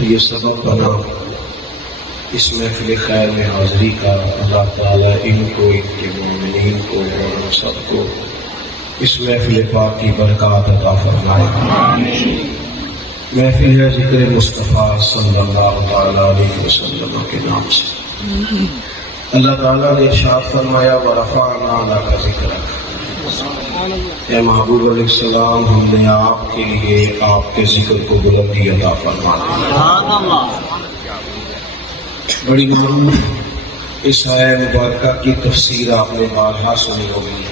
تو یہ سبب بنا اس محفل خیر میں حاضری کا۔ اللہ تعالیٰ ان کو، ان کے مومنین کو اور ہم سب کو اس محفل پاک کی برکات عطا فرمائے۔ محفل ہے ذکر مصطفیٰ صلی اللہ تعالیٰ علیہ وسلم کے نام سے۔ اللہ تعالیٰ نے ارشاد فرمایا وَرَفَعْنَا لَكَ ذِكْرَكَ، اے محبوب علیہ السلام ہم نے آپ کے لیے آپ کے ذکر کو بلندی عطا فرمایا۔ بڑی معروف اس آیہ مبارکہ کی تفسیر آپ نے بارہا سنی ہوگی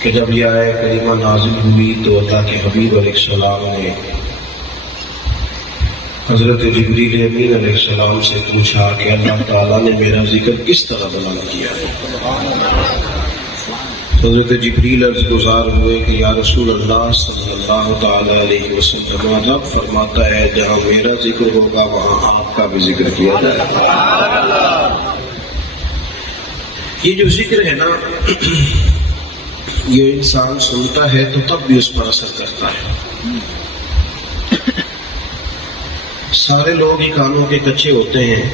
کہ جب یہ آیہ کریمہ نازل ہوئی تو اللہ کے حبیب علیہ السلام نے حضرت جبریل امین علیہ السلام سے پوچھا کہ اللہ تعالیٰ نے میرا ذکر کس طرح بلند کیا ہے؟ حضرت جبریل عرض گزار ہوئے کہ یا رسول اللہ صلی اللہ تعالیٰ علیہ وسلم، رب فرماتا ہے جہاں میرا ذکر ہوگا وہاں آپ کا بھی ذکر کیا جائے گا۔ یہ جو ذکر ہے نا، یہ انسان سنتا ہے تو تب بھی اس پر اثر کرتا ہے۔ سارے لوگ ہی کانوں کے کچے ہوتے ہیں،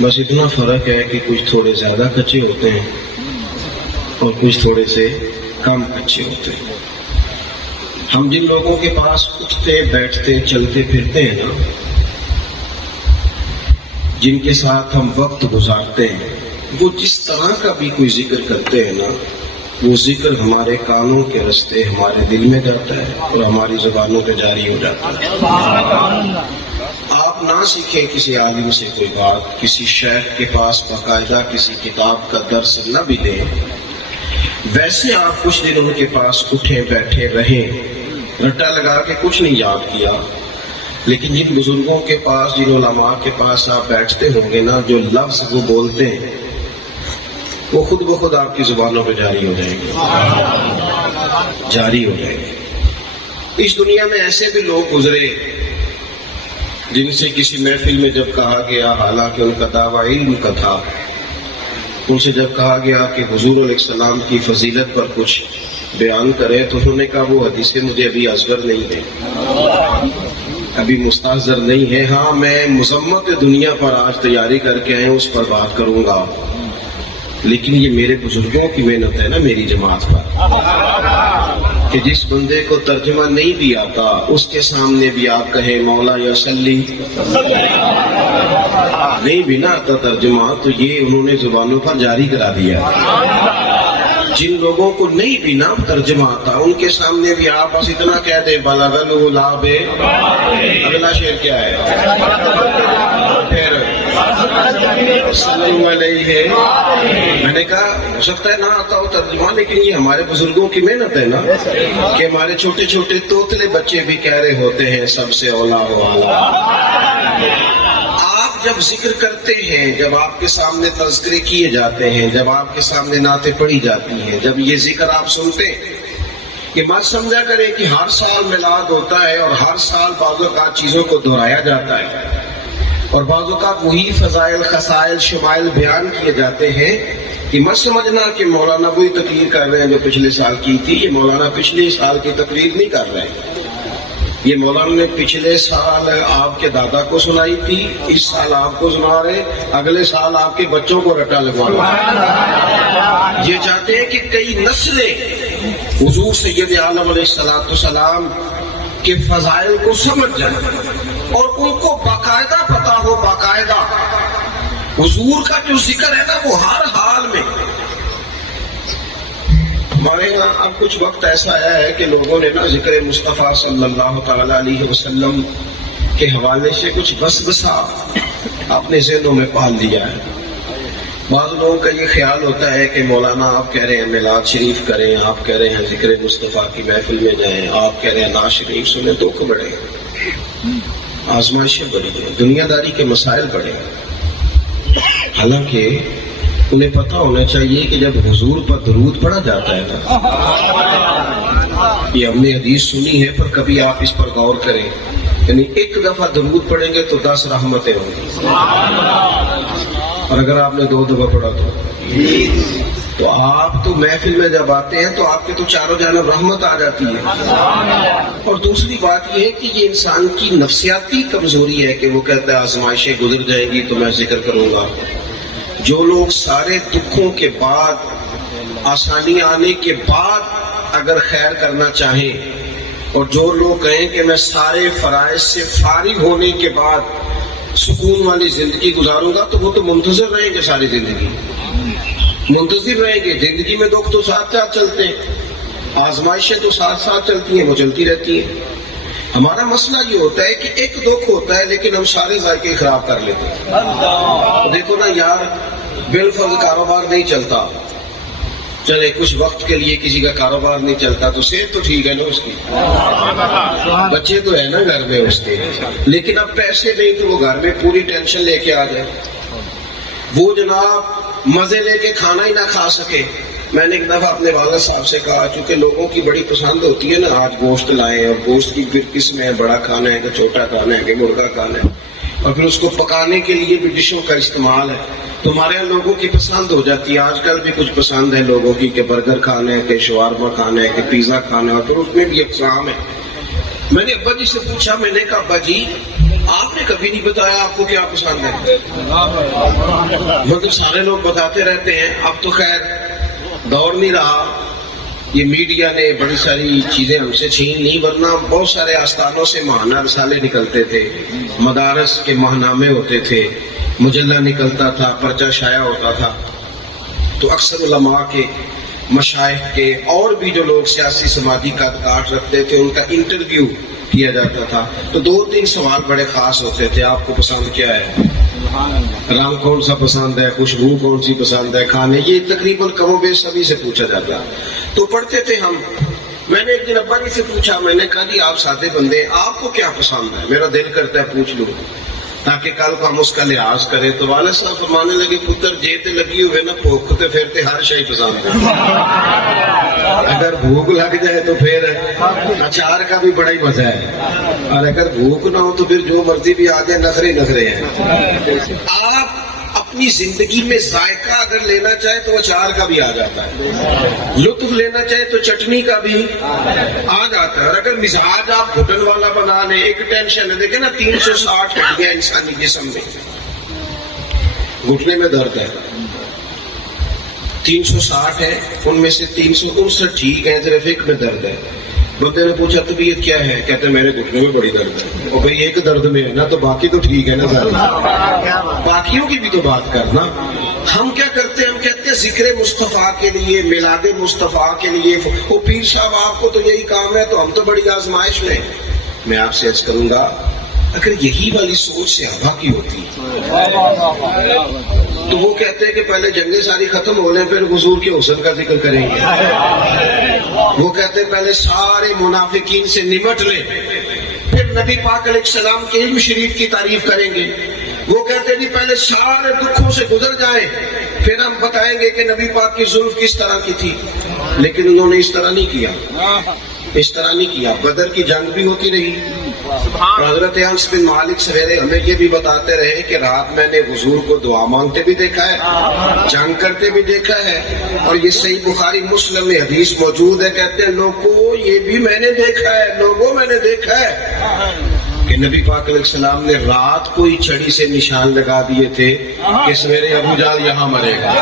بس اتنا فرق ہے کہ کچھ تھوڑے زیادہ کچے ہوتے ہیں اور کچھ تھوڑے سے کم کچے ہوتے ہیں۔ ہم جن لوگوں کے پاس اٹھتے بیٹھتے چلتے پھرتے ہیں نا، جن کے ساتھ ہم وقت گزارتے ہیں، وہ جس طرح کا بھی کوئی ذکر کرتے ہیں نا، وہ ذکر ہمارے کانوں کے رستے ہمارے دل میں جاتا ہے اور ہماری زبانوں پہ جاری ہو جاتا ہے۔ آپ نہ سیکھیں کسی عالم سے کوئی بات، کسی شیخ کے پاس باقاعدہ کسی کتاب کا درس نہ بھی لیں، ویسے آپ کچھ دن ان کے پاس اٹھیں بیٹھے رہیں، رٹا لگا کے کچھ نہیں یاد کیا، لیکن جن بزرگوں کے پاس، جن علماء کے پاس آپ بیٹھتے ہوں گے نا، جو لفظ وہ بولتے ہیں وہ خود بخود آپ کی زبانوں پہ جاری ہو جائیں گے، جاری ہو جائیں گے۔ اس دنیا میں ایسے بھی لوگ گزرے جن سے کسی محفل میں جب کہا گیا، حالانکہ ان کا دعویٰ علم کا تھا، ان سے جب کہا گیا کہ حضور علیہ السلام کی فضیلت پر کچھ بیان کرے تو انہوں نے کہا وہ حدیثیں مجھے ابھی اصغر نہیں ہے، ابھی مستحضر نہیں ہے، ہاں میں مذمت دنیا پر آج تیاری کر کے آئے اس پر بات کروں گا، لیکن یہ میرے بزرگوں کی محنت ہے نا میری جماعت پر، کہ جس بندے کو ترجمہ نہیں بھی آتا اس کے سامنے بھی آپ کہیں مولا یا صلی، نہیں بھی نہ آتا ترجمہ تو یہ انہوں نے زبانوں پر جاری کرا دیا۔ جن لوگوں کو نہیں بھی نہ ترجمہ آتا ان کے سامنے بھی آپ بس اتنا کہہ دیں بلغ الغلاب، اگلا شعر کیا ہے؟ پھر صلی اللہ علیہ، میں نے کہا ہو سکتا ہے نہ آتا ہو ترجمہ، لیکن یہ ہمارے بزرگوں کی محنت ہے نا، کہ ہمارے چھوٹے چھوٹے توتلے بچے بھی کہہ رہے ہوتے ہیں سب سے اولا ہو اعلیٰ۔ آپ جب ذکر کرتے ہیں، جب آپ کے سامنے تذکرے کیے جاتے ہیں، جب آپ کے سامنے نعتیں پڑھی جاتی ہیں، جب یہ ذکر آپ سنتے ہیں، یہ مت سمجھا کریں کہ ہر سال میلاد ہوتا ہے اور ہر سال بعض اوقات چیزوں کو دہرایا جاتا ہے اور بعض اوقات وہی فضائل خصائل شمائل بیان کیے جاتے ہیں، کہ مت سمجھنا کہ مولانا وہی تقریر کر رہے ہیں جو پچھلے سال کی تھی، یہ مولانا پچھلے سال کی تقریر نہیں کر رہے ہیں، یہ مولانا نے پچھلے سال آپ کے دادا کو سنائی تھی، اس سال آپ کو سنا رہے، اگلے سال آپ کے بچوں کو رٹا لگوا رہے۔ یہ چاہتے ہیں کہ کئی نسلیں حضور سید عالم علیہ السلام کے فضائل کو سمجھ جائیں اور ان کو باقاعدہ پتا ہو، باقاعدہ حضور کا جو ذکر ہے نا وہ ہر حال میں۔ ہمارے یہاں اب کچھ وقت ایسا آیا ہے کہ لوگوں نے نا ذکر مصطفیٰ صلی اللہ تعالیٰ علیہ وسلم کے حوالے سے کچھ وسوسہ اپنے ذہنوں میں پال لیا ہے۔ بعض لوگوں کا یہ خیال ہوتا ہے کہ مولانا آپ کہہ رہے ہیں میلاد شریف کریں، آپ کہہ رہے ہیں ذکر مصطفیٰ کی محفل میں جائیں، آپ کہہ رہے ہیں نعت شریف سنیں، دکھ بڑھے، آزمائشیں بڑھی ہیں، دنیا داری کے مسائل بڑھے ہیں۔ حالانکہ انہیں پتہ ہونا چاہیے کہ جب حضور پر درود پڑھا جاتا ہے نا، یہ ہم نے حدیث سنی ہے پر کبھی آپ اس پر غور کریں، یعنی ایک دفعہ درود پڑھیں گے تو 10 رحمتیں ہوں گی، اور اگر آپ نے 2 دفعہ پڑھا تو تو آپ تو محفل میں جب آتے ہیں تو آپ کے تو چاروں جانب رحمت آ جاتی ہے. اور دوسری بات یہ ہے کہ یہ انسان کی نفسیاتی کمزوری ہے کہ وہ کہتا ہے آزمائشیں گزر جائیں گی تو میں ذکر کروں گا. جو لوگ سارے دکھوں کے بعد، آسانی آنے کے بعد اگر خیر کرنا چاہیں، اور جو لوگ کہیں کہ میں سارے فرائض سے فارغ ہونے کے بعد سکون والی زندگی گزاروں گا، تو وہ تو منتظر رہیں گے، ساری زندگی منتظر رہیں گے. زندگی میں دکھ تو ساتھ ساتھ چلتے ہیں، آزمائشیں تو ساتھ ساتھ چلتی ہیں، وہ چلتی رہتی ہیں. ہمارا مسئلہ یہ ہوتا ہے کہ ایک دکھ ہوتا ہے لیکن ہم سارے ذائقے خراب کر لیتے ہیں. دیکھو نا یار، بالفرض کاروبار نہیں چلتا، چلے کچھ وقت کے لیے کسی کا کاروبار نہیں چلتا تو صحت تو ٹھیک ہے نا اس کی، بچے تو ہے نا گھر میں اس کے، لیکن اب پیسے نہیں تو وہ گھر میں پوری ٹینشن لے کے آ جائے. وہ جناب مزے لے کے کھانا ہی نہ کھا سکے. میں نے ایک دفعہ اپنے والد صاحب سے کہا، چونکہ لوگوں کی بڑی پسند ہوتی ہے نا، آج گوشت لائے، اور گوشت کی پھر قسم ہے، بڑا کھانا ہے کہ چھوٹا کھانا ہے کہ مرغا کھانا ہے، اور پھر اس کو پکانے کے لیے بھی ڈشوں کا استعمال ہے. تو ہمارے یہاں لوگوں کی پسند ہو جاتی ہے. آج کل بھی کچھ پسند ہے لوگوں کی کہ برگر کھانا ہے کہ شوارما کھانا ہے کہ پیزا کھانا ہے، اور پھر اس میں بھی اقسام ہے. میں نے ابا جی سے پوچھا، میں نے کہا ابا جی آپ نے کبھی نہیں بتایا آپ کو کیا پسند ہے. مطلب سارے لوگ بتاتے رہتے ہیں. اب تو خیر دور نہیں رہا، یہ میڈیا نے بڑی ساری چیزیں ہم سے چھین لی، ورنہ بہت سارے آستانوں سے ماہانہ رسالے نکلتے تھے، مدارس کے ماہنامے ہوتے تھے، مجلہ نکلتا تھا، پرچہ شائع ہوتا تھا. تو اکثر علماء کے، مشائخ کے، اور بھی جو لوگ سیاسی سماجی کاٹ رکھتے تھے ان کا انٹرویو کیا جاتا تھا. تو 2-3 سوال بڑے خاص ہوتے تھے. آپ کو پسند کیا ہے، رنگ کون سا پسند ہے، خوشبو کون سی پسند ہے، کھانے، یہ تقریباً کم و بیش سبھی سے پوچھا جاتا. تو پڑھتے تھے ہم. میں نے ایک دن ابا جی سے پوچھا، میں نے کہا جی آپ سادے بندے، آپ کو کیا پسند ہے، میرا دل کرتا ہے پوچھ لوں تاکہ کل کو ہم اس کا لحاظ کریں. تو والد صاحب فرمانے لگے، پتر جیتے لگی ہوئے نا پھوکتے پھرتے ہر شے پسند ہے. اگر بھوک لگ جائے تو پھر اچار کا بھی بڑا ہی مزہ ہے، اور اگر بھوک نہ ہو تو پھر جو مرضی بھی آ جائے، نخرے نخرے ہیں. آپ اپنی زندگی میں ذائقہ اگر لینا چاہے تو اچار کا بھی آ جاتا ہے، لطف لینا چاہے تو چٹنی کا بھی آ جاتا ہے. اور اگر مزاج آپ گھٹن والا بنا لیں، ایک ٹینشن ہے، دیکھیں نا 360 ہڈیاں انسانی جسم میں، گھٹنے میں درد ہے 360 ہے، ان میں سے 359 ٹھیک ہے، صرف ایک میں درد ہے. بندے نے پوچھا طبیعت کیا ہے، کہتے ہیں میرے گھٹنے میں بڑی درد ہے. اور بھائی ایک درد میں ہے نا تو باقی تو ٹھیک ہے نا سارے، باقیوں کی بھی تو بات کرنا. ہم کیا کرتے ہیں، ہم کہتے ہیں ذکر مصطفیٰ کے لیے، میلاد مصطفیٰ کے لیے، وہ پیر صاحب آپ کو تو یہی کام ہے تو ہم تو بڑی آزمائش میں. میں آپ سے عرض کروں گا، اگر یہی والی سوچ صحابہ کی ہوتی تو وہ کہتے ہیں کہ پہلے جنگیں ساری ختم ہو لیں پھر حضور کے حسن کا ذکر کریں گے. وہ کہتے ہیں پہلے سارے منافقین سے نمٹ لیں پھر نبی پاک علیہ السلام کے علم شریف کی تعریف کریں گے. وہ کہتے ہیں جی پہلے سارے دکھوں سے گزر جائیں پھر ہم بتائیں گے کہ نبی پاک کی زلف کس طرح کی تھی. لیکن انہوں نے اس طرح نہیں کیا، اس طرح نہیں کیا. بدر کی جنگ بھی ہوتی رہی، حضرت انس بن مالک سویرے ہمیں یہ بھی بتاتے رہے کہ رات میں نے حضور کو دعا مانگتے بھی دیکھا ہے، جنگ کرتے بھی دیکھا ہے. اور یہ صحیح بخاری مسلم میں حدیث موجود ہے، کہتے ہیں لوگوں یہ بھی میں نے دیکھا ہے، لوگوں میں نے دیکھا ہے کہ نبی پاک علیہ السلام نے رات کو ہی چھڑی سے نشان لگا دیے تھے کہ سویرے ابو جہل یہاں مرے گا،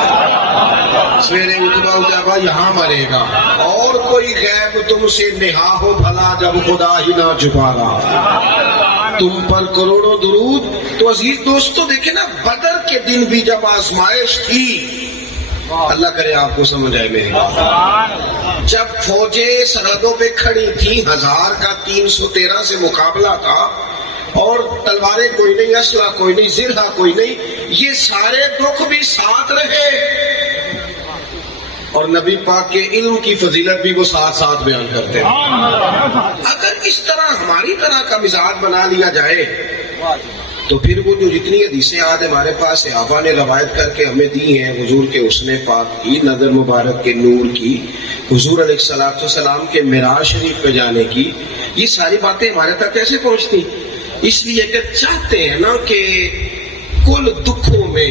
سویرے اتبا یہاں مرے گا، اور کوئی غیب تم سے نہا ہو بھلا جب خدا ہی نہ چھپا رہا تم پر کروڑوں درود. تو عزیز دوستو دیکھیں نا، بدر کے دن بھی جب آزمائش تھی، اللہ کرے آپ کو سمجھ آئے میری بات، جب فوجیں سرحدوں پہ کھڑی تھی، 1000 کا 313 سے مقابلہ تھا، اور تلواریں کوئی نہیں، اسلحہ کوئی نہیں، زرہ کوئی نہیں، یہ سارے دکھ بھی ساتھ رہے اور نبی پاک کے علم کی فضیلت بھی وہ ساتھ ساتھ بیان کرتے ہیں. اگر اس طرح ہماری طرح کا مزاج بنا لیا جائے تو پھر وہ جو جتنی حدیثیں آج ہمارے پاس صحابہ نے روایت کر کے ہمیں دی ہیں، حضور کے حسن پاک کی، نظر مبارک کے نور کی، حضور علیہ الصلوۃ والسلام کے معراج شریف پہ جانے کی، یہ ساری باتیں ہمارے تک کیسے پہنچتی؟ اس لیے کہ چاہتے ہیں نا کہ کل دکھوں میں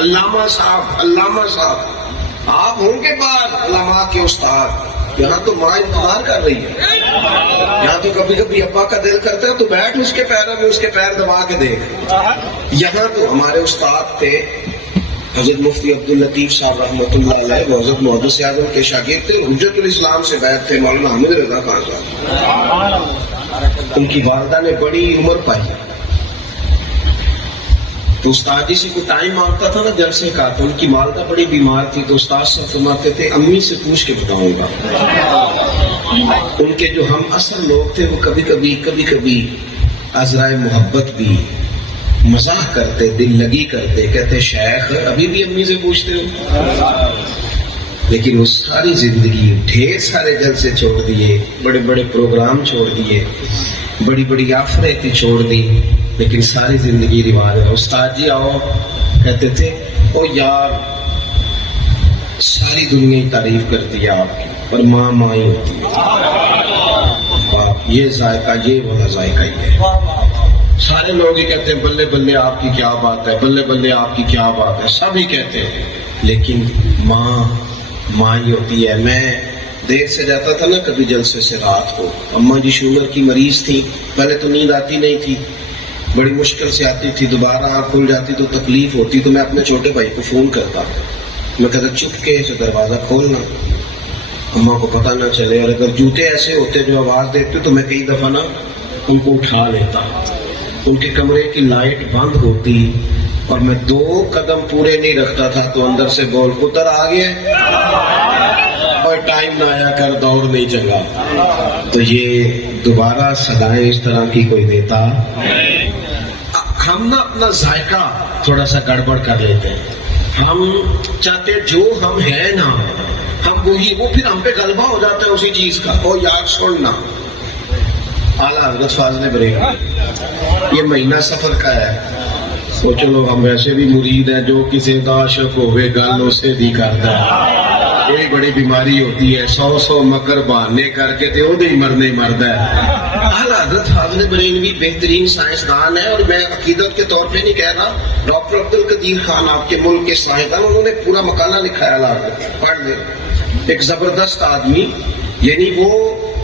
علامہ صاحب آپ ہوں گے بعد علماء کے استاد. یہاں تو ماں انتظار کر رہی ہے. یہاں تو کبھی کبھی ابا کا دل کرتا ہے تو بیٹھ اس کے پیروں میں اس کے پیر دبا کے دیکھ. یہاں تو ہمارے استاد تھے حضرت مفتی عبداللطیف صاحب رحمۃ اللہ علیہ، وہ حضرت محدث اعظم کے شاگرد تھے، حجت الاسلام سے بیعت تھے مولانا حامد رضا خان صاحب. ان کی والدہ نے بڑی عمر پائی تو استاد جی سے کوئی ٹائم مانگتا تھا نا جلسے کا، تو ان کی والدہ بڑی بیمار تھی تو استاد صاحب فرماتے تھے امی سے پوچھ کے بتاؤں گا. ان کے جو ہم اصل لوگ تھے وہ کبھی کبھی عذرائے محبت بھی مزاح کرتے، دل لگی کرتے، کہتے شیخ ابھی بھی امی سے پوچھتے ہو. لیکن وہ ساری زندگی ڈھیر سارے جلسے چھوڑ دیے، بڑے بڑے پروگرام چھوڑ دیے، بڑی بڑی آفریں تھی چھوڑ دی، لیکن ساری زندگی رواج ہے. استاد جی آؤ، کہتے تھے او یار ساری دنیا ہی تعریف کرتی ہے آپ کی، پر ماں ہی ہوتی ہے. یہ ذائقہ، یہ والا ذائقہ ہی ہے. سارے لوگ ہی کہتے ہیں بلے بلے آپ کی کیا بات ہے، بلے بلے آپ کی کیا بات ہے، سب ہی کہتے ہیں، لیکن ماں ہی ہوتی ہے. میں دیر سے جاتا تھا نا کبھی جلسے سے رات کو، اماں جی شوگر کی مریض تھی، پہلے تو نیند آتی نہیں تھی، بڑی مشکل سے آتی تھی، دوبارہ آنکھ کھل جاتی تو تکلیف ہوتی، تو میں اپنے چھوٹے بھائی کو فون کرتا، میں کہتا چپکے سے دروازہ کھولنا، اماں کو پتہ نہ چلے. اور اگر جوتے ایسے ہوتے جو آواز دیتے تو میں کئی دفعہ نا ان کو اٹھا لیتا. ان کے کمرے کی لائٹ بند ہوتی اور میں 2 قدم پورے نہیں رکھتا تھا تو اندر سے بول پتر آ گیا اور ٹائم نہ آیا کر دور نہیں چنگا. تو یہ دوبارہ صدائیں اس طرح کی کوئی دیتا. ہم نا اپنا ذائقہ تھوڑا سا گڑبڑ کر لیتے ہیں. ہم چاہتے جو ہم ہیں نا ہم وہی، وہ پھر ہم پہ غلبہ ہو جاتا ہے اسی چیز کا. او یار سننا، اعلیٰ حضرت فاضل بریلوی، یہ مہینہ سفر کا ہے. تو چلو ہم ویسے بھی مرید ہیں، جو کسی دا عاشق ہوئے گل اسے دی کرتا ہے. یہ بڑی بیماری ہوتی ہے، 100 مکر بہانے کر کے تے وہ مرنے مرد ہے. اعلیٰ حضرت فاضل بریلوی بہترین سائنسدان ہے، اور میں عقیدت کے طور پہ نہیں کہہ رہا. ڈاکٹر عبدالقدیر خان آپ کے ملک کے سائنسدان، انہوں نے پورا مقالہ لکھا ہے، اعلیٰ حضرت پڑھ لیں. ایک زبردست آدمی، یعنی وہ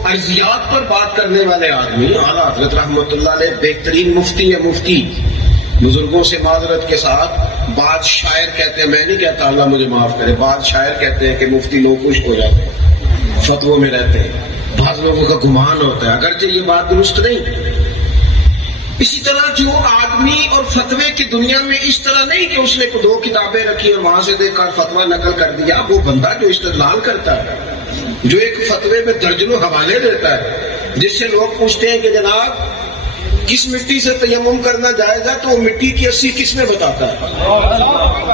ارضیات پر بات کرنے والے آدمی. اعلیٰ حضرت رحمۃ اللہ علیہ بہترین مفتی ہے. مفتی بزرگوں سے معذرت کے ساتھ بعض شاعر کہتے ہیں، میں نہیں کہتا اللہ مجھے معاف کرے، بعض شاعر کہتے ہیں کہ مفتی لوگ خوش ہو جاتے ہیں، فتووں میں رہتے ہیں، بعض لوگوں کا گمان ہوتا ہے، اگرچہ یہ بات درست نہیں. اسی طرح جو آدمی اور فتوے کی دنیا میں اس طرح نہیں کہ اس نے 2 کتابیں رکھی اور وہاں سے دیکھ کر فتویٰ نقل کر دیا. وہ بندہ جو استدلال کرتا ہے، جو ایک فتوے میں درجنوں حوالے دیتا ہے، جس سے لوگ پوچھتے ہیں کہ جناب کس مٹی سے تیمم کرنا جائز ہے، تو وہ مٹی کی 80 قسمیں بتاتا ہے،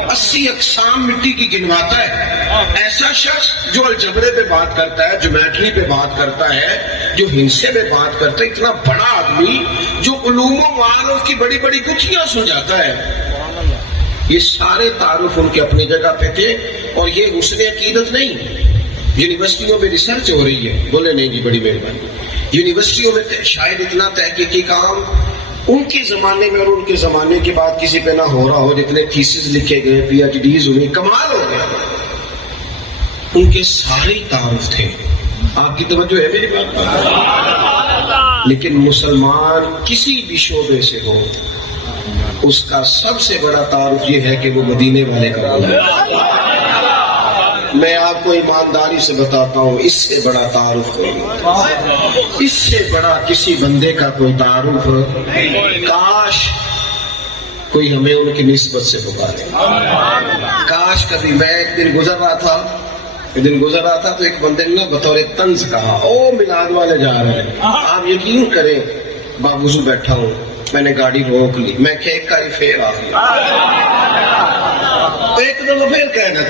80 اقسام مٹی کی گنواتا ہے. ایسا شخص جو الجبرے پہ بات کرتا ہے، جیومیٹری پہ بات کرتا ہے، جو ہندسے پہ بات کرتا ہے، اتنا بڑا آدمی جو علوم و معارف کی بڑی بڑی گتھیاں سلجھاتا ہے. یہ سارے تعارف ان کے اپنی جگہ پہ تھے. اور یہ حسن عقیدت نہیں، یونیورسٹیوں میں ریسرچ ہو رہی ہے، بولے نہیں جی بڑی مہربانی. یونیورسٹیوں میں شاید اتنا تحقیقی کام ان کے زمانے میں اور ان کے زمانے کے بعد کسی پہ نہ ہو رہا ہو. جتنے تھیسز لکھے گئے، PhDs ہوئی، کمال ہو گیا. ان کے سارے تعارف تھے. آپ کی توجہ ہے میری بات پر؟ لیکن مسلمان کسی بھی شعبے سے ہو، اس کا سب سے بڑا تعارف یہ ہے کہ وہ مدینے والے کا ہے. میں آپ کو ایمانداری سے بتاتا ہوں، اس سے بڑا تعارف کوئی نہیں، اس سے بڑا کسی بندے کا کوئی تعارف. کاش کوئی ہمیں ان کی نسبت سے پکارے. کاش کبھی میں ایک دن گزر رہا تھا تو ایک بندے نے بطور طنز کہا، او میلاد والے جا رہے ہیں. آپ یقین کریں باوضو بیٹھا ہوں، میں نے گاڑی روک لی، میں کہ ایک کاری پھر آ گیا. ایک دفعہ پھر کہنا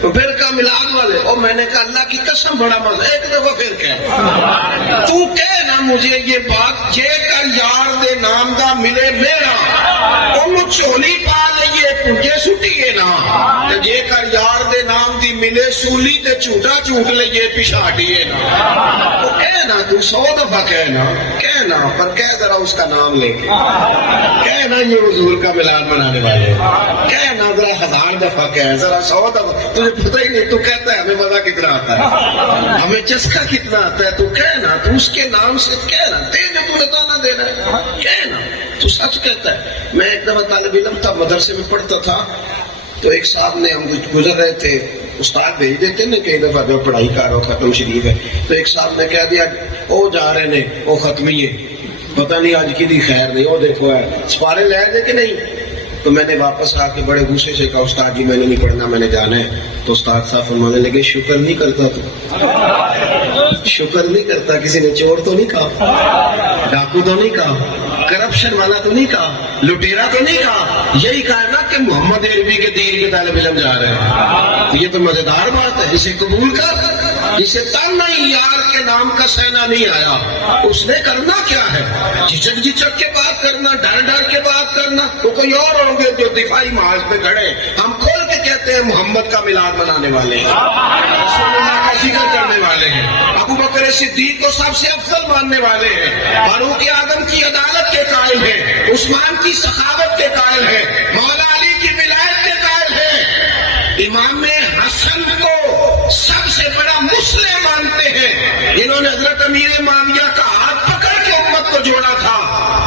تو پھر کہا میلاد والے، اور میں نے کہا اللہ کی قسم بڑا مزہ. ایک دفعہ پھر تو کہنا مجھے یہ بات، جے کر یار دے نام دا ملے میرا، چولی پا لئیے تجھے سٹیے نا. جے کر یار دے نام دی ملے سولی تے جھوٹا جھوٹ لئیے پچھاڑیے نا، تو کہنا تو 100 دفعہ کہنا پر کہہ ذرا اس کا نام لے کے، کہنا یہ حضور کا میلاد منانے والے، کہنا ذرا 1000 دفعہ کہہ، ذرا 100 دفعہ، تجھے پتہ ہی نہیں، تو کہتا ہے ہمیں مزہ کتنا آتا ہے، ہمیں چسکا کتنا آتا ہے، تو کہنا تو اس کے نام سے کہنا، تیرے تو بتانا دینا ہے، کہنا تو سچ کہتا ہے۔ میں ایک دفعہ طالب علم تھا، مدرسے میں پڑھتا تھا، تو ایک صاحب نے، ہم گزر رہے تھے، استاد بھیج دیتے نا کئی دفعہ جو پڑھائی کر رہا ختم شریف ہے، تو ایک صاحب نے کہہ دیا وہ جا رہے نے وہ ختمی ہے، پتہ نہیں آج کی دی خیر نہیں، وہ دیکھو ہے سپارے لے دے کہ نہیں، تو میں نے واپس آ کے بڑے غصے سے کہا استاد جی میں نے نہیں پڑھنا، میں نے جانا ہے، تو استاد صاحب فرمانے لگے شکر نہیں کرتا تو، شکر نہیں کرتا، کسی نے چور تو نہیں کہا، ڈاکو تو نہیں کہا، کرپشن والا تو نہیں کہا، لٹیرا تو نہیں کہا، یہی کہا نا کہ محمد عربی کے دین کے طالب علم جا رہے ہیں، یہ تو مزیدار بات ہے، اسے قبول کر، اسے تن نہیں یار کے نام کا سینا نہیں آیا، اس نے کرنا کیا ہے، جھجک کے بات کرنا، ڈر کے بات کرنا، تو کوئی اور ہوں گے جو دفاعی محاذ پہ کھڑے، ہم کھول کے کہتے ہیں محمد کا میلاد منانے والے ہیں، رسول اللہ کا ذکر کرنے والے ہیں، ابو بکر صدیق کو سب سے افضل ماننے والے ہیں، فاروق اعظم کی عدالت کے قائل ہیں، عثمان کی سخاوت کے قائل ہیں، مولا علی کی ولایت کے قائل ہیں، امام حسن کو سب سے بڑا مسلم مانتے ہیں، انہوں نے حضرت امیر معاویہ کا ہاتھ پکڑ کے امت کو جوڑا تھا،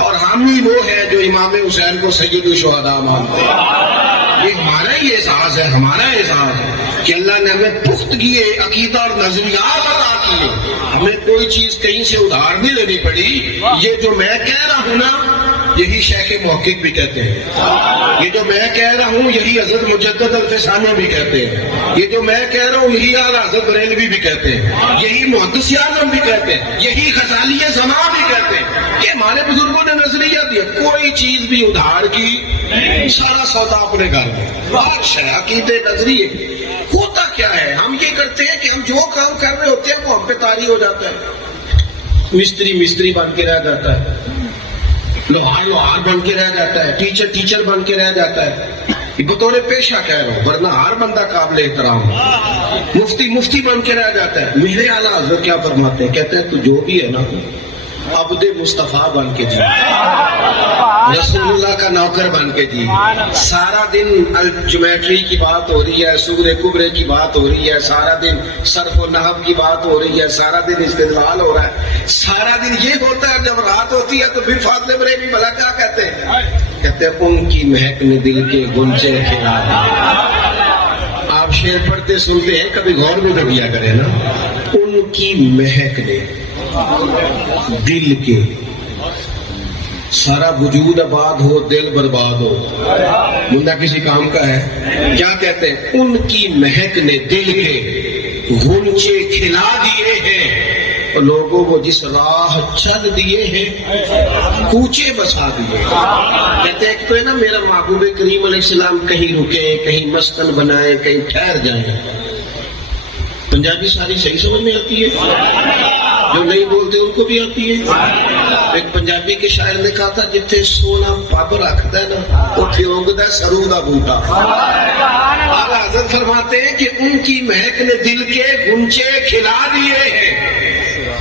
اور ہم ہی وہ ہے جو امام حسین کو سید الشہداء مانتے ہیں۔ یہ ہمارا ہی اعزاز ہے، ہمارا اعزاز ہے کہ اللہ نے ہمیں پختگی عقیدہ اور نظریات عطا کیے، ہمیں کوئی چیز کہیں سے ادھار نہیں لینی پڑی، یہ جو میں کہہ رہا ہوں نا یہی شیخ محقق بھی کہتے ہیں، یہ جو میں کہہ رہا ہوں یہی حضرت مجدد الفسانی بھی کہتے ہیں، یہ جو میں کہہ رہا ہوں یہی اعلیٰ حضرت بریلوی بھی کہتے ہیں، یہی محدث اعظم بھی کہتے ہیں، یہی غزالی زمان بھی کہتے ہیں کہ ہمارے بزرگوں نے نظریہ دیا، کوئی چیز بھی ادھار کی، سارا سودا اپنے گھر میں، بادش ہے عقیدے نظریے۔ ہوتا کیا ہے، ہم یہ کرتے ہیں کہ ہم جو کام کر رہے ہوتے ہیں وہ ہم پہ طاری ہو جاتا ہے، مستری بن کے رہ جاتا ہے، لوہار بن کے رہ جاتا ہے، ٹیچر بن کے رہ جاتا ہے، بطور پیشہ کہہ رہا ہوں، ورنہ ہر بندہ قابل احترام، مفتی بن کے رہ جاتا ہے۔ میرے اعلیٰ حضرت کیا فرماتے ہیں، کہتے ہیں تو جو بھی ہے نا عبد مصطفیٰ بن کے جی، رسول اللہ کا نوکر بن کے جی، سارا دن جیومیٹری کی بات ہو رہی ہے، سورہ کبرے کی بات ہو رہی ہے، سارا دن صرف و نحو کی بات ہو رہی ہے، سارا دن استدلال ہو رہا ہے، سارا دن یہ ہوتا ہے، جب رات ہوتی ہے تو پھر فاضل بریلوی بھلا کیا کہتے ہیں، کہتے ہیں ان کی مہک نے دل کے گنچے کھلا دیے۔ آپ شعر پڑھتے سنتے ہیں، کبھی غور بھی تو کیا کریں نا، ان کی مہک نے دل کے، سارا وجود آباد ہو دل برباد ہو، بندہ کسی کام کا ہے، کیا کہتے ہیں، ان کی مہک نے دل کے غنچے کھلا دیے ہیں، اور لوگوں کو جس راہ چل دیے ہیں کوچے بسا دیے۔ کہتے ہیں ایک تو ہے نا میرا محبوب کریم علیہ السلام کہیں رکے، کہیں مسکن بنائے، کہیں ٹھہر جائیں۔ پنجابی ساری صحیح سمجھ میں آتی ہے، جو نہیں بولتے ان کو بھی آتی ہے۔ ایک پنجابی کے شاعر نے کہا تھا جتھے سونا پب رکھتا ہے نا اتھے اگدا ہے سرو دا بوٹا۔ اعلیٰ حضرت فرماتے ہیں کہ ان کی مہک نے دل کے گنچے کھلا دیے ہیں،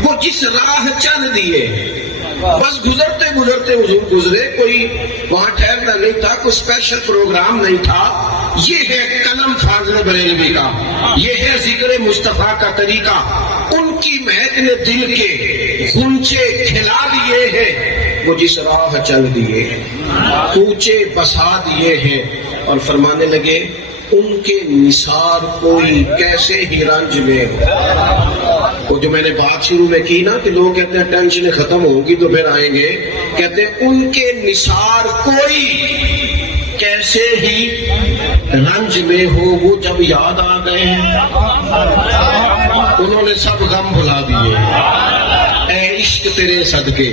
وہ جس راہ چل دیے، بس گزرتے حضور گزرے، کوئی وہاں ٹھہرنا نہیں تھا، کوئی اسپیشل پروگرام نہیں تھا۔ یہ ہے قلم فاضل بریلوی کا، یہ ہے ذکر مصطفیٰ کا طریقہ۔ ان کی مہک نے دل کے گنچے کھلا دیے ہیں، وہ جس راہ چل دیے ہیں، کوچے بسا دیے ہیں، اور فرمانے لگے ان کے نثار کوئی کیسے ہی رنج میں ہو۔ وہ جو میں نے بات شروع میں کی نا کہ لوگ کہتے ہیں ٹینشنیں ختم ہوں گی تو پھر آئیں گے، کہتے ہیں ان کے نثار کوئی کیسے ہی رنج میں ہو، وہ جب یاد آ گئے ہیں انہوں نے سب غم بھلا دیے۔ اے عشق تیرے صدقے،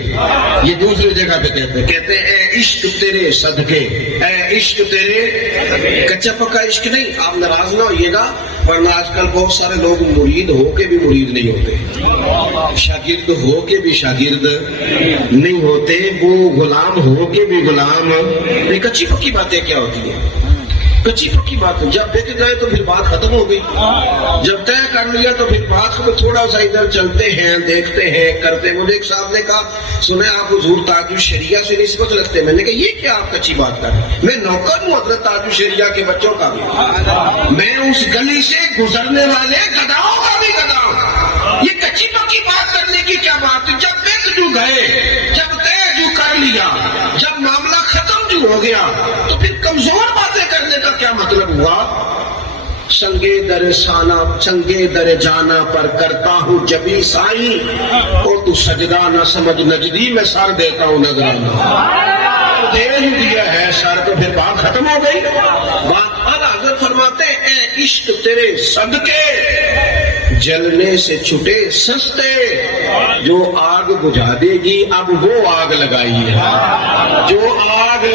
یہ دوسری جگہ پہ کہتے ہیں اے عشق تیرے صدقے، اے عشق تیرے، کچا پکا عشق نہیں، آپ ناراض نہ ہوئیے گا، ورنہ آج کل بہت سارے لوگ مرید ہو کے بھی مرید نہیں ہوتے، شاگرد ہو کے بھی شاگرد نہیں ہوتے، وہ غلام ہو کے بھی غلام۔ کچی پکی باتیں کیا ہوتی ہیں؟ کچی پکی بات ہے. جب بک گئے تو پھر بات ختم ہو گئی. جب طے کر لیا تو پھر بات کو تھوڑا سا ادھر چلتے ہیں, دیکھتے ہیں, کرتے. مجھے ایک صاحب نے کہا سنا آپ حضور تاج الشریعہ سے نسبت رکھتے ہیں. میں نے کہا یہ کیا آپ کچی بات کر رہے ہیں, میں نوکر ہوں حضرت تاج الشریعہ کے بچوں کا بھی, میں اس گلی سے گزرنے والے گداؤں کا بھی گدا ہوں. یہ کچی پکی بات کرنے کی کیا بات ہے؟ جب بک جو گئے, جب طے جو کر لیا, جب معاملہ ختم جو ہو گیا, تو پھر کمزور باتیں کرنے کا کیا مطلب ہوا؟ سنگے در جانا پر کرتا ہوں جبھی سائی, اور تو سجدہ نہ سمجھ نجدی میں سر دیتا ہوں نظرانہ. دے ہی دیا ہے سر تو پھر بات ختم ہو گئی. بات اب حضرت فرماتے ہیں اے عشق تیرے صدقے جلنے سے چھٹے سستے, جو آگ بجھا دے گی اب وہ آگ لگائی ہے. جو آگ,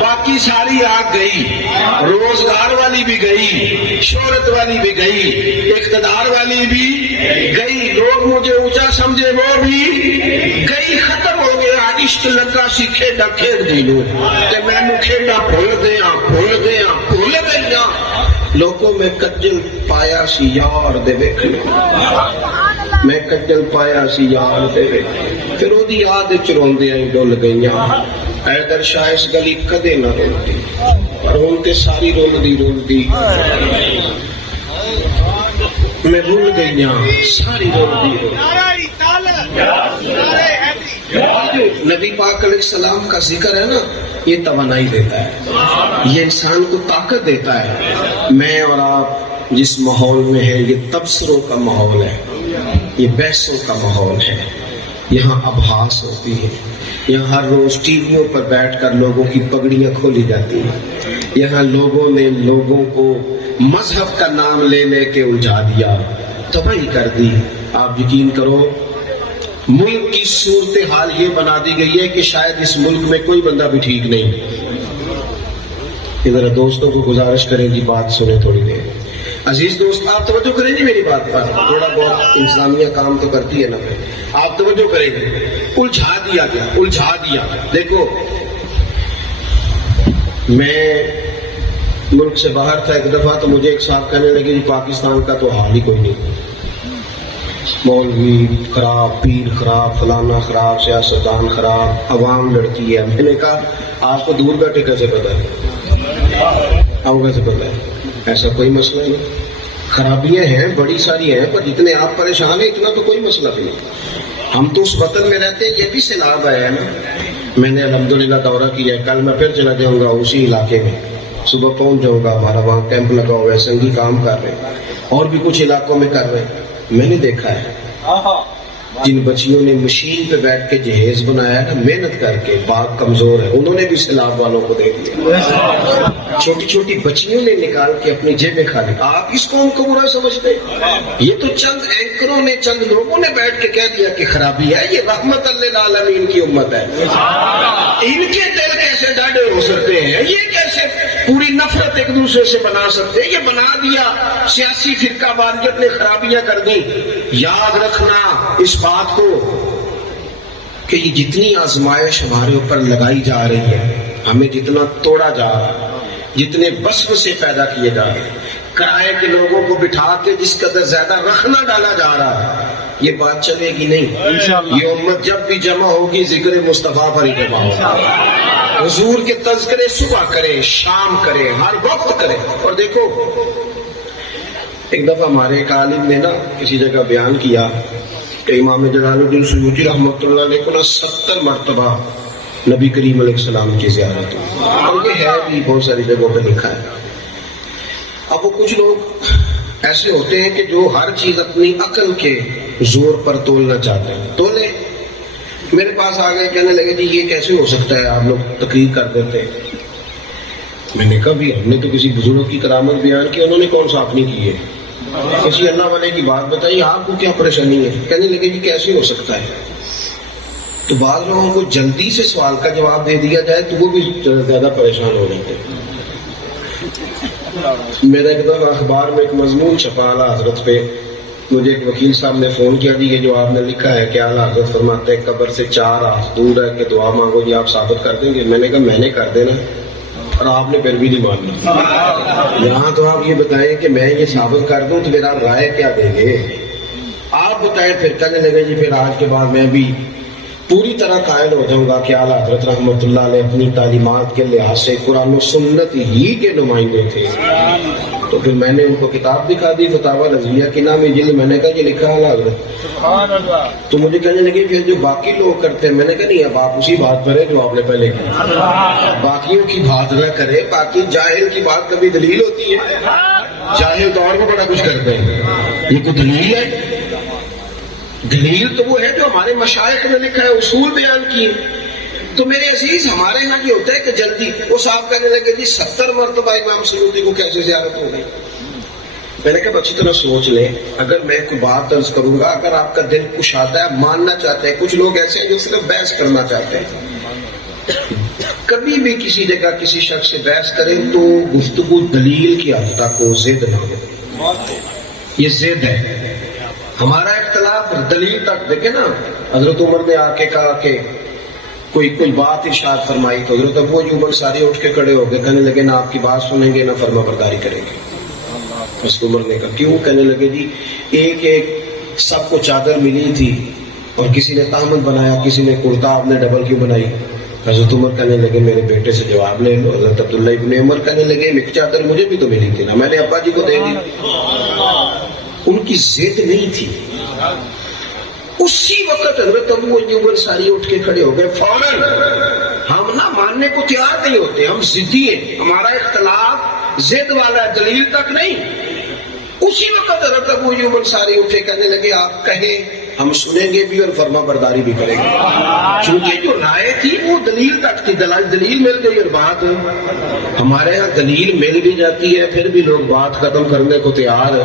باقی ساری آگ گئی, روزگار والی بھی گئی, شہرت والی بھی گئی, اقتدار والی بھی گئی, لوگ مجھے اونچا سمجھے وہ بھی گئی, ختم ہو گیا. عشق لگا سی کھیڈا کھیڈ دی لو تے مینوں کھیڈا بھول دیا گیا. لوگوں میں کجل پایا سی یار دے ویکھ, میں کجل پایا سی یار دے ویکھ, پھر وہ دی یاد وچ روندیاں ڈل گئیاں. حیدر شاہ اس گلی کدے نہ رولتی, پر ہن تے ساری رولدی میں بھول گئیاں ساری رولدی. نبی پاک علیہ السلام کا ذکر ہے نا, یہ توانائی دیتا ہے, یہ انسان کو طاقت دیتا ہے. میں اور آپ جس ماحول میں ہیں یہ تبصروں کا ماحول ہے, یہ بحثوں کا ماحول ہے. یہاں ابحاث ہوتی ہے, یہاں ہر روز ٹی ویوں پر بیٹھ کر لوگوں کی پگڑیاں کھولی جاتی ہیں. یہاں لوگوں نے لوگوں کو مذہب کا نام لے لے کے الجھا دیا, تباہی کر دی. آپ یقین کرو ملک کی صورتحال یہ بنا دی گئی ہے کہ شاید اس ملک میں کوئی بندہ بھی ٹھیک نہیں. ذرا دوستوں کو گزارش کریں جی, بات سنیں تھوڑی دیر. عزیز دوست آپ توجہ کریں جی میری بات پر, تھوڑا بہت انسانیہ کام تو کرتی ہے نا, آپ توجہ کریں گے. الجھا دیا. دیکھو میں ملک سے باہر تھا ایک دفعہ, تو مجھے ایک صاحب کہنے لگے جی پاکستان کا تو حال ہی کوئی نہیں, مولوی خراب, پیر خراب, فلانا خراب, سیاستدان خراب, عوام لڑتی ہے. میں نے کہا آپ کو دور بیٹھے کیسے پتا ہے, آپ کیسے پتا ہے؟ ایسا کوئی مسئلہ نہیں, خرابیاں ہیں بڑی ساری ہیں, پر جتنے آپ پریشان ہیں اتنا تو کوئی مسئلہ بھی نہیں. ہم تو اس وطن میں رہتے ہیں, یہ بھی سیلاب آیا ہے نا. میں نے الحمدللہ دورہ کیا ہے, کل میں پھر چلا جاؤں گا اسی علاقے میں, صبح پہنچ جاؤں گا. ہمارا وہاں کیمپ لگا ہوا ہے, سنگی کام کر رہے ہیں, اور بھی کچھ علاقوں میں کر رہے ہیں. میں نے دیکھا ہے جن بچیوں نے مشین پہ بیٹھ کے جہیز بنایا ہے نا, محنت کر کے, باغ کمزور ہے, انہوں نے بھی سیلاب والوں کو دے دیا. چھوٹی چھوٹی بچیوں نے نکال کے اپنی جیبیں کھا لی. آپ اس قوم کو برا سمجھتے؟ یہ تو چند اینکروں نے, چند لوگوں نے بیٹھ کے کہہ دیا کہ خرابی ہے, یہ رحمت للعالمین کی امت ہے. ان کے دل کیسے ڈاڑے ہو سکتے ہیں, یہ کیسے پوری نفرت ایک دوسرے سے بنا سکتے ہیں؟ یہ بنا دیا, سیاسی فرقہ واریت نے خرابیاں کر دی. یاد رکھنا اس بات کو کہ یہ جتنی آزمائش ہمارے اوپر لگائی جا رہی ہے, ہمیں جتنا توڑا جا رہا ہے, جتنے وسوسے پیدا کیے جا رہے ہیں, کرائے کے لوگوں کو بٹھا کے جس قدر زیادہ رکھنا ڈالا جا رہا ہے, یہ بات چلے گی نہیں. یہ امت جب بھی جمع ہوگی ذکر مصطفیٰ پر ہی جمع ہوگی. حضور کے تذکرے صبح کریں, شام کریں, ہر وقت کریں. اور دیکھو ایک دفعہ ہمارے ایک عالم نے نا کسی جگہ بیان کیا کہ امام جلال الدین سیوطی رحمۃ اللہ علیہ کو 70 مرتبہ نبی کریم علیہ السلام کی زیارت ہوئی, اور یہ ہے بھی بہت ساری جگہوں پہ لکھا ہے. اب وہ کچھ لوگ ایسے ہوتے ہیں کہ جو ہر چیز اپنی عقل کے زور پر تولنا چاہتے ہیں. تولے. میرے پاس آ گئے, کہنے لگے جی یہ کیسے ہو سکتا ہے, آپ لوگ تقریر کر دیتے. میں نے کہا بھی ہم نے تو کسی بزرگ کی کرامت بیان کی, انہوں نے کون سا اپنی کی ہے, کسی اللہ والے کی بات بتائی, آپ کو کیا پریشانی ہے. کہنے لگے جی کیسے ہو سکتا ہے. تو بعض لوگوں کو جلدی سے سوال کا جواب دے دیا جائے تو وہ بھی زیادہ پریشان ہو جاتے ہیں. میرا ایک دفعہ اخبار میں ایک مضمون چھپا اعلیٰ حضرت پہ, مجھے ایک وکیل صاحب نے فون کیا, جی یہ جو آپ نے لکھا ہے کہ اعلیٰ حضرت فرماتے ہیں قبر سے 4 ہاتھ دور ہے کہ دعا مانگو, یہ آپ ثابت کر دیں گے؟ میں نے کہا میں نے کر دینا, اور آپ نے پھر بھی نہیں ماننا. یہاں تو آپ یہ بتائیں کہ میں یہ ثابت کر دوں تو پھر آپ رائے کیا دیں گے؟ آپ بتائیں. پھر کہنے لگے جی پھر آج کے بعد میں بھی پوری طرح قائل ہو جاؤں گا کہ اعلیٰ حضرت رحمۃ اللہ علیہ اپنی تعلیمات کے لحاظ سے قرآن و سنت ہی کے نمائندے تھے. تو پھر میں نے ان کو کتاب دکھا دی فتاوی رضویہ کی نام جلد. میں نے کہا یہ لکھا اعلیٰ حضرت. تو مجھے کہنے لگے پھر جو باقی لوگ کرتے ہیں. میں نے کہا نہیں اب آپ اسی بات پر ہے جو آپ نے پہلے کی. باقیوں کی بات نہ کرے. باقی جاہل کی بات کبھی دلیل ہوتی ہے. جاہل تو اور بھی بڑا کچھ کرتے ہیں. یہ کوئی دلیل ہے؟ دلیل تو وہ ہے جو ہمارے مشائخ نے لکھا ہے, اصول بیان کیے. تو میرے عزیز ہمارے یہاں یہ ہوتا ہے کہ جلدی وہ صاحب کہنے لگے جی 70 مرتبہ امام سیوطی کو کیسے زیارت ہو گئی. میں نے کہا اچھی طرح سوچ لیں. اگر میں کوئی بات عرض کروں گا, اگر آپ کا دل کشادہ ہے, ماننا چاہتے ہیں. کچھ لوگ ایسے ہیں جو صرف بحث کرنا چاہتے ہیں. کبھی بھی کسی جگہ کسی شخص سے بحث کریں تو گفتگو دلیل کی حد تک ہو, ضد نہ ہو. یہ ضد ہے. ہمارا اختلاف دلیل تک. دیکھیں نا, حضرت عمر نے آ کے کہا کہ کوئی بات ارشاد فرمائی تو حضرت ابو ایوب انصاری اٹھ کے کھڑے ہو گئے. کہنے لگے نہ آپ کی بات سنیں گے نہ فرما برداری کریں گے. حضرت عمر نے کہا کیوں؟ کہنے لگے جی ایک سب کو چادر ملی تھی اور کسی نے تہمت بنایا, کسی نے کرتا, آپ نے ڈبل کیوں بنائی؟ حضرت عمر کہنے لگے میرے بیٹے سے جواب لے لو. حضرت عبداللہ ابن عمر کہنے لگے میری چادر مجھے بھی تو ملی تھی نا, میں نے ابا جی کو دے دی. ان کی ضد نہیں تھی. اسی وقت حضرت ابو ایوب انصاری اٹھ کے کھڑے ہو گئے فوراً. ہم نہ ماننے کو تیار نہیں ہوتے, ہم ضدی ہیں. ہمارا اختلاف ضد والا ہے, دلیل تک نہیں. اسی وقت حضرت ابو ایوب انصاری اٹھے, کہنے لگے آپ کہیں ہم سنیں گے بھی اور فرما برداری بھی کریں گے. چونکہ جو رائے تھی وہ دلیل تک تھی. دلیل مل گئی اور بات. ہمارے یہاں دلیل مل بھی جاتی ہے پھر بھی لوگ بات ختم کرنے کو تیار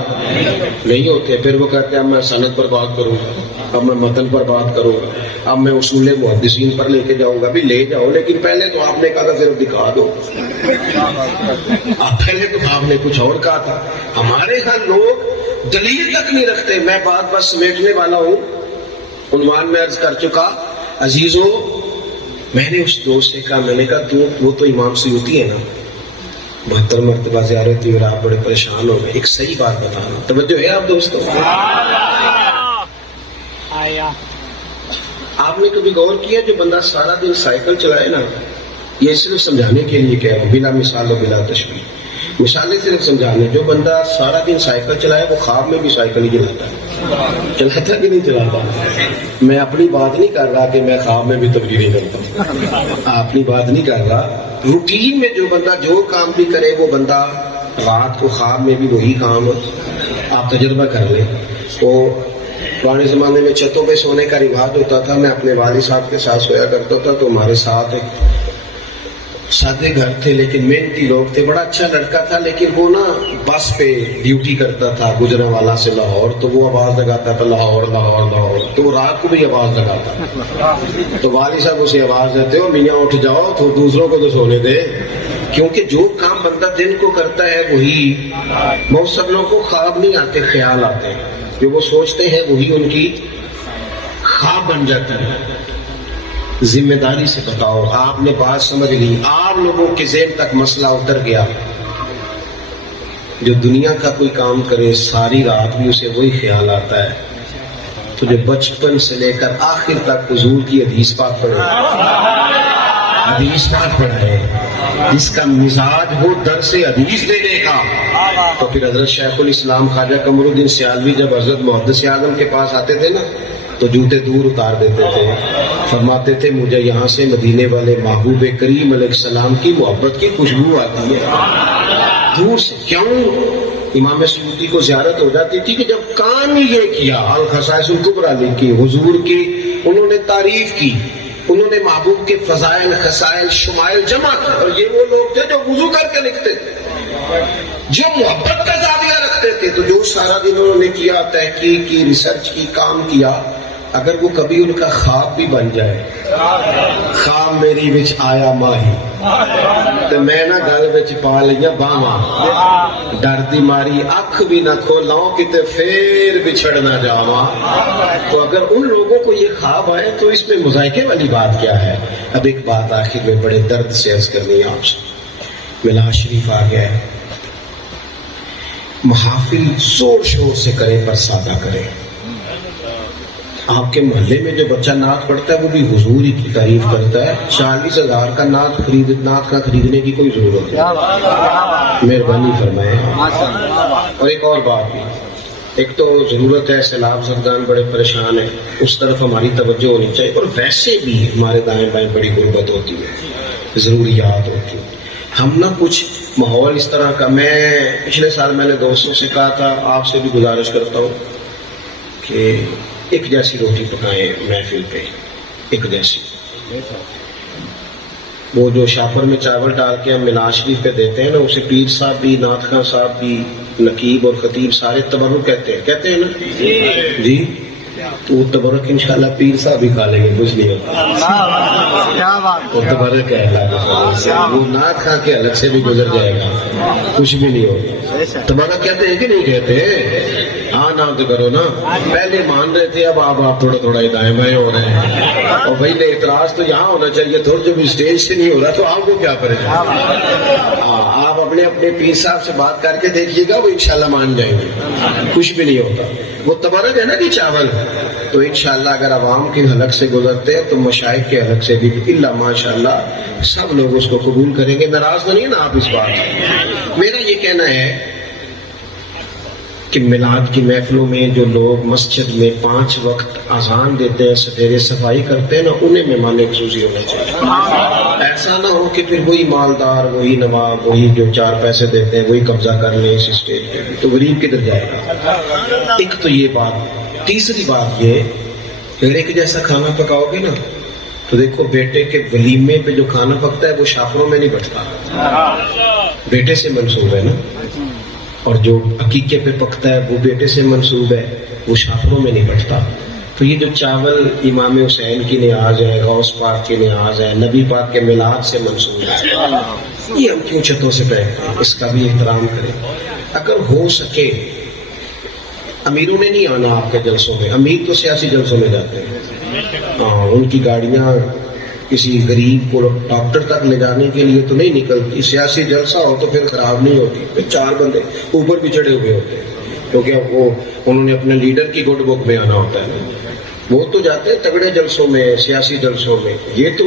نہیں ہوتے. پھر وہ کہتے ہیں اب میں سند پر بات کروں گا, اب میں متن پر بات کروں گا, اب میں اصول محدثین پر لے کے جاؤں گا. بھی لے جاؤ, لیکن پہلے تو آپ نے کہا تھا صرف دکھا دو. پہلے تو آپ نے کچھ اور کہا تھا. ہمارے یہاں لوگ دلیل تک نہیں رکھتے. میں بات بس سمیٹنے والا ہوں. عنوان میں عرض کر چکا. عزیزو, میں نے اس دوست سے کہا, میں نے کہا وہ تو امام سیوطی ہے نا, 72 مرتبہ زیارت ہوئی اور آپ بڑے پریشان ہو گئے. ایک صحیح بات بتا رہا ہوں, توجہ ہے آپ دوستوں؟ آپ نے کبھی غور کیا جو بندہ سارا دن سائیکل چلائے نا, یہ صرف سمجھانے کے لیے کہہ رہا ہوں, بلا مثال و بلا تشبیہ. مثالیں صرف سمجھانے. جو بندہ سارا دن سائیکل چلائے وہ خواب میں بھی سائیکل ہی چلاتا ہے. چلاتا کہ نہیں چلاتا؟ میں اپنی بات نہیں کر رہا کہ میں خواب میں بھی تبدیلی کرتا ہوں, اپنی بات نہیں کر رہا. روٹین میں جو بندہ جو کام بھی کرے وہ بندہ رات کو خواب میں بھی وہی کام. آپ تجربہ کر لیں. وہ پرانے زمانے میں چھتوں پہ سونے کا رواج ہوتا تھا. میں اپنے والد صاحب کے ساتھ سویا کرتا تھا تو ہمارے ساتھ ایک سادے گھر تھے لیکن محنتی لوگ تھے. بڑا اچھا لڑکا تھا لیکن وہ نا بس پہ ڈیوٹی کرتا تھا گجرانوالا سے لاہور. تو وہ آواز لگاتا تھا لاہور لاہور لاہور. تو وہ رات کو بھی آواز لگاتا. تو والد صاحب اسے آواز دیتے ہو میاں اٹھ جاؤ تو دوسروں کو تو سونے دے. کیونکہ جو کام بندہ دن کو کرتا ہے وہی. بہت سب لوگوں کو خواب نہیں آتے, خیال آتے ہیں. جو وہ سوچتے ہیں وہی ان کی خواب بن جاتا ہے. ذمہ داری سے بتاؤ. آپ نے بات سمجھ لی, آپ لوگوں کے ذہن تک مسئلہ اتر گیا. جو دنیا کا کوئی کام کرے ساری رات بھی اسے وہی خیال آتا ہے. تو جو بچپن سے لے کر آخر تک حضور کی حدیث پاک پڑھے, حدیث پاک پڑھے, جس کا مزاج ہو در سے حدیث دینے کا. تو پھر حضرت شیخ الاسلام خواجہ قمر الدین سیالوی جب حضرت محدث اعظم کے پاس آتے تھے نا تو جوتے دور اتار دیتے تھے. فرماتے تھے مجھے یہاں سے مدینے والے محبوب کریم علیہ السلام کی محبت کی خوشبو آتی ہے دور سے. کیوں؟ امام سیوطی کو زیارت ہو جاتی تھی کہ جب کام ہی یہ کیا, الخصائص الکبریٰ لکھی, حضور کی انہوں نے تعریف کی, انہوں نے محبوب کے فضائل خصائل شمائل جمع کی. اور یہ وہ لوگ تھے جو وضو کر کے لکھتے تھے, جو محبت کا زاویہ رکھتے تھے. تو جو سارا دن انہوں نے کیا, تحقیق کی, ریسرچ کی, کام کیا, اگر وہ کبھی ان کا خواب بھی بن جائے, خواب میری وچ آیا ماہی تو میں نہ گل وچ پا لیاں باواں, ڈر دی ماری اکھ بھی نہ کھولاؤں کتے پھر بچھڑ نہ جاواں. تو اگر ان لوگوں کو یہ خواب آئے تو اس میں مذائقے والی بات کیا ہے؟ اب ایک بات آخر میں بڑے درد سے عرض کرنی ہے آپ سے. میلاد شریف آ گیا ہے، محافل زور شور سے کریں پر سادہ کریں. آپ کے محلے میں جو بچہ نعت پڑھتا ہے وہ بھی حضور ہی کی تعریف کرتا ہے. 40,000 کا نعت کا خریدنے کی کوئی ضرورت نہیں. مہربانی فرمائیں. اور ایک اور بات بھی، ایک تو ضرورت ہے، سیلاب زدگان بڑے پریشان ہیں، اس طرف ہماری توجہ ہونی چاہیے. اور ویسے بھی ہمارے دائیں بائیں بڑی غربت ہوتی ہے، ضروریات ہوتی ہیں. ہم نہ کچھ ماحول اس طرح کا، میں پچھلے سال میں نے دوستوں سے کہا تھا، آپ سے بھی گزارش کرتا ہوں کہ ایک جیسی روٹی پکائیں محفل پہ، ایک جیسی. وہ جو شاپر میں چاول ڈال کے ہم میلاد شریف پہ دیتے ہیں نا، اسے پیر صاحب بھی، نعت خواں صاحب بھی، نقیب اور خطیب سارے تبرک کہتے ہیں نا جی. تو وہ تبرک انشاءاللہ پیر صاحب ہی کھا لیں گے، کچھ نہیں ہوتا. وہ تبرک ہے اللہ کا فضل سے، وہ نعت خواں کے الگ سے بھی گزر جائے گا، کچھ بھی نہیں ہوتا. تبرک کہتے ہیں کہ نہیں کہتے؟ ہاں نام تو کرو نا. پہلے مان رہے تھے، اب آپ تھوڑا تھوڑا دائیں بائیں ہو رہے ہیں. اور بھائی نے اعتراض تو یہاں ہونا چاہیے تھا، جب اسٹیج سے نہیں ہو رہا تو آپ کو کیا پریشان. آپ اپنے پیر صاحب سے بات کر کے دیکھیے گا، وہ انشاءاللہ مان جائیں گے. کچھ بھی نہیں ہوتا. وہ تبرک ہے نا کہ چاول، تو انشاءاللہ اگر عوام کے حلق سے گزرتے ہیں تو مشائخ کے حلق سے بھی اللہ ماشاءاللہ سب لوگ اس کو قبول کریں گے. ناراض تو نہیں نا آپ اس بات سے؟ میرا یہ کہنا ہے کہ میلاد کی محفلوں میں جو لوگ مسجد میں 5 وقت اذان دیتے ہیں، سفیرے صفائی کرتے ہیں نا، انہیں مہمان خصوصی ہونا چاہیے. ایسا نہ ہو کہ پھر وہی مالدار، وہی نواب، وہی جو 4 پیسے دیتے ہیں وہی قبضہ کر لیں اس اسٹیج پہ، تو غریب کدھر جائے گا. ایک تو یہ بات. تیسری بات یہ، اگر ایک جیسا کھانا پکاؤ گے نا تو دیکھو بیٹے کے ولیمے پہ جو کھانا پکتا ہے وہ شاپروں میں نہیں بٹتا، بیٹے سے منسوب ہے نا. اور جو عقیقے پہ پکتا ہے وہ بیٹے سے منسوب ہے، وہ شاپروں میں نہیں بٹتا. تو یہ جو چاول امام حسین کی نیاز ہے، غوث پاک کی نیاز ہے، نبی پاک کے میلاد سے منسوب ہے، یہ ہم کیوں چھتوں سے پھینکتے ہیں؟ اس کا بھی احترام کریں. اگر ہو سکے، امیروں نے نہیں آنا آپ کے جلسوں میں، امیر تو سیاسی جلسوں میں جاتے ہیں. ہاں، ان کی گاڑیاں کسی غریب کو ڈاکٹر تک لے جانے کے لیے تو نہیں نکلتی. سیاسی جلسہ ہو تو پھر خراب نہیں ہوتی، پھر 4 بندے اوپر بھی چڑھے ہوئے ہوتے ہیں، کیونکہ وہ انہوں نے اپنے لیڈر کی گڈ بک میں آنا ہوتا ہے. وہ تو جاتے ہیں تگڑے جلسوں میں، سیاسی جلسوں میں. یہ تو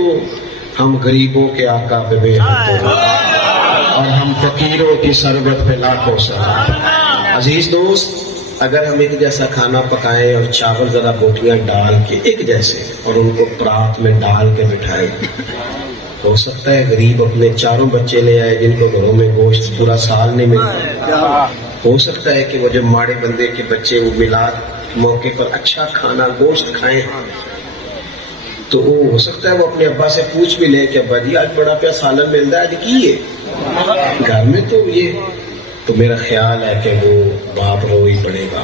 ہم غریبوں کے آقا پہ بے حد اور ہم فقیروں کی سربت پہ لاکھوں سلام. عزیز دوست، اگر ہم ایک جیسا کھانا پکائیں اور چاول ذرا بوٹیاں ڈال کے ایک جیسے اور ان کو پرات میں ڈال کے بٹھائیں، ہو سکتا ہے غریب اپنے 4 بچے لے آئے جن کو گھروں میں گوشت پورا سال نہیں ملتا. ہو سکتا ہے کہ وہ جب ماڑے بندے کے بچے وہ میلاد موقع پر اچھا کھانا گوشت کھائیں، تو وہ ہو سکتا ہے وہ اپنے ابا سے پوچھ بھی لے کہ ابا جی آج بڑا پیا سالن ملتا ہے، آج کی ہے گھر میں. تو یہ تو میرا خیال ہے کہ وہ باپ رو ہی پڑے گا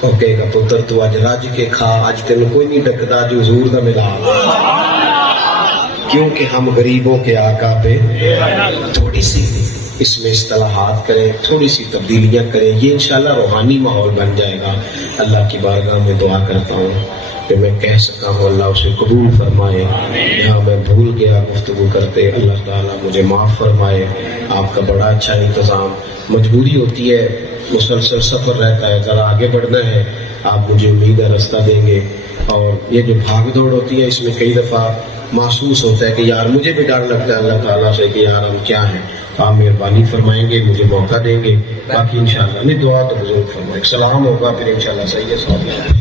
اور کہے گا پتر تو آج رج کے کھا، آج تینوں کوئی نہیں ڈکدا جو حضور دا ملاد. کیونکہ ہم غریبوں کے آقا پہ تھوڑی سی اس میں اصطلاحات کریں، تھوڑی سی تبدیلیاں کریں، یہ انشاءاللہ روحانی ماحول بن جائے گا. اللہ کی بارگاہ میں دعا کرتا ہوں کہ میں کہہ سکا ہوں، اللہ اسے قبول فرمائے. یہاں میں بھول گیا گفتگو کرتے، اللہ تعالیٰ مجھے معاف فرمائے. آپ کا بڑا اچھا انتظام، مجبوری ہوتی ہے، مسلسل سفر رہتا ہے، ذرا آگے بڑھنا ہے. آپ مجھے امید ہے رستہ دیں گے. اور یہ جو بھاگ دوڑ ہوتی ہے اس میں کئی دفعہ محسوس ہوتا ہے کہ یار مجھے بھی ڈر لگتا ہے اللہ تعالیٰ سے کہ یار ہم کیا ہیں. آپ مہربانی فرمائیں گے، مجھے موقع دیں گے. باقی انشاءاللہ نہیں دعا تو بزرگ فرمائے، سلام ہوگا پھر انشاءاللہ. صحیح ہے.